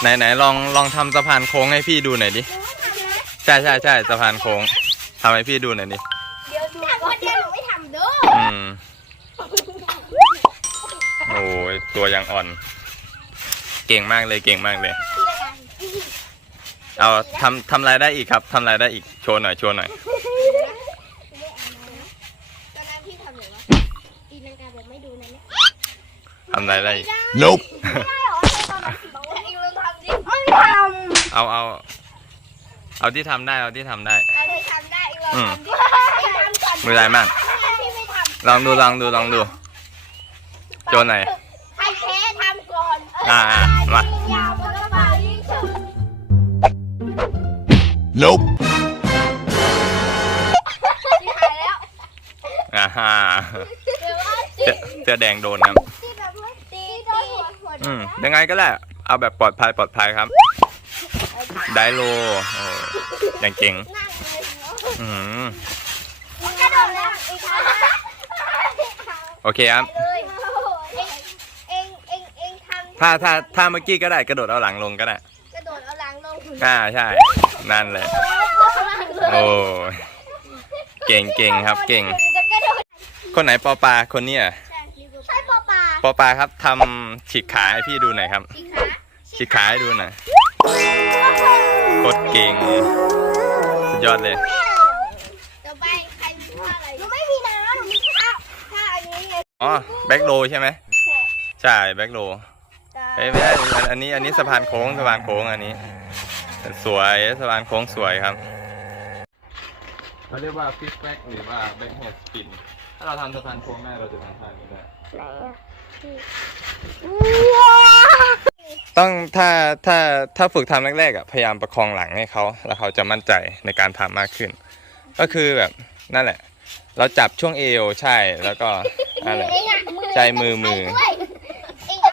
ไหนไหนลองลองทำสะพานโค้งให้พี่ดูหน่อยดิใช่ใช่ใช่สะพานโค้งทำให้พี่ดูหน่อยดิเดี๋ยวดูก่อนเดี๋ยวหนูไม่ทำเด้ออืมโอ้ยตัวยังอ่อน เก่งมากเลยเก่งมากเลย เอาทำทำอะไรได้อีกครับทำอะไรได้อีกโชว์หน่อยโชว์หน่อยตอนนั้นพี่ทำหรือวะตีลังกาแบบไม่ดูนะเนี่ยทำอะไรได้อีก Nope. เอาเอาเอาที่ทำได้เอาที่ทำได้ เราเคยทำได้เองลองทำดิเองทำก่อนมือไรมากพี่ไม่ทลองดูลองดูลองดูำโจนไหนใครแพ้ทำก่อนอ่ามา ยาวมันก็มายิ่งฉุน Nope. ที่หายแล้วอ่าฮะเดี๋ยวว่าเสื้อเสื้อแดงโดนครับตีแบบว่าตีตีหัวอืมยังไงก็ได้ เอาแบบปลอดภัยปลอดภัยครับ ได้โลโอ้ยังเก่งนั่งเลยอืมมันกระโดดแล้วอีกครั้งโอเคครับ เลยเองเองเองทำถ้าถ้าถ้าเมื่อกี้ก็ได้กระโดดเอาหลังลงก็ได้ กระโดดเอาหลังลงอ่าใช่ นั่นเลยโอ้ยเก่งเก่งครับเก่งจะกระโดดคนไหนปอปลาคนนี้อะใช่ปอปลาปอปลาครับทำฉีกขาให้พี่ดูหน่อยครับอีกครั้งฉีกขาให้ดูหน่อย โคตรเก่งสุดยอดเลย ต่อไปใครมีท่าอะไรหนูไม่มีนะหนูมีท่าท่าอันนี้ไงอ๋อ แบ็คโลใช่ไหมใช่แบ็คโลเอ้ยไม่ได้อันอันนี้อันนี้สะพานโค้งสะพานโค้งอันนี้ สวยสะพานโค้งสวยครับเขาเรียกว่าฟิกแบ็กหรือว่าแบ็คโฮสปิน ถ้าเราทำสะพานโค้งได้เราจะทำท่านี้ได้ ต้องถ้าถ้าถ้าฝึกทำแรกๆอะพยายามประคองหลังให้เขาแล้วเขาจะมั่นใจในการทำมากขึ้น ก็คือแบบนั่นแหละ เราจับช่วงเอวใช่แล้วก็นั่นแหละใช้มือมือด้วย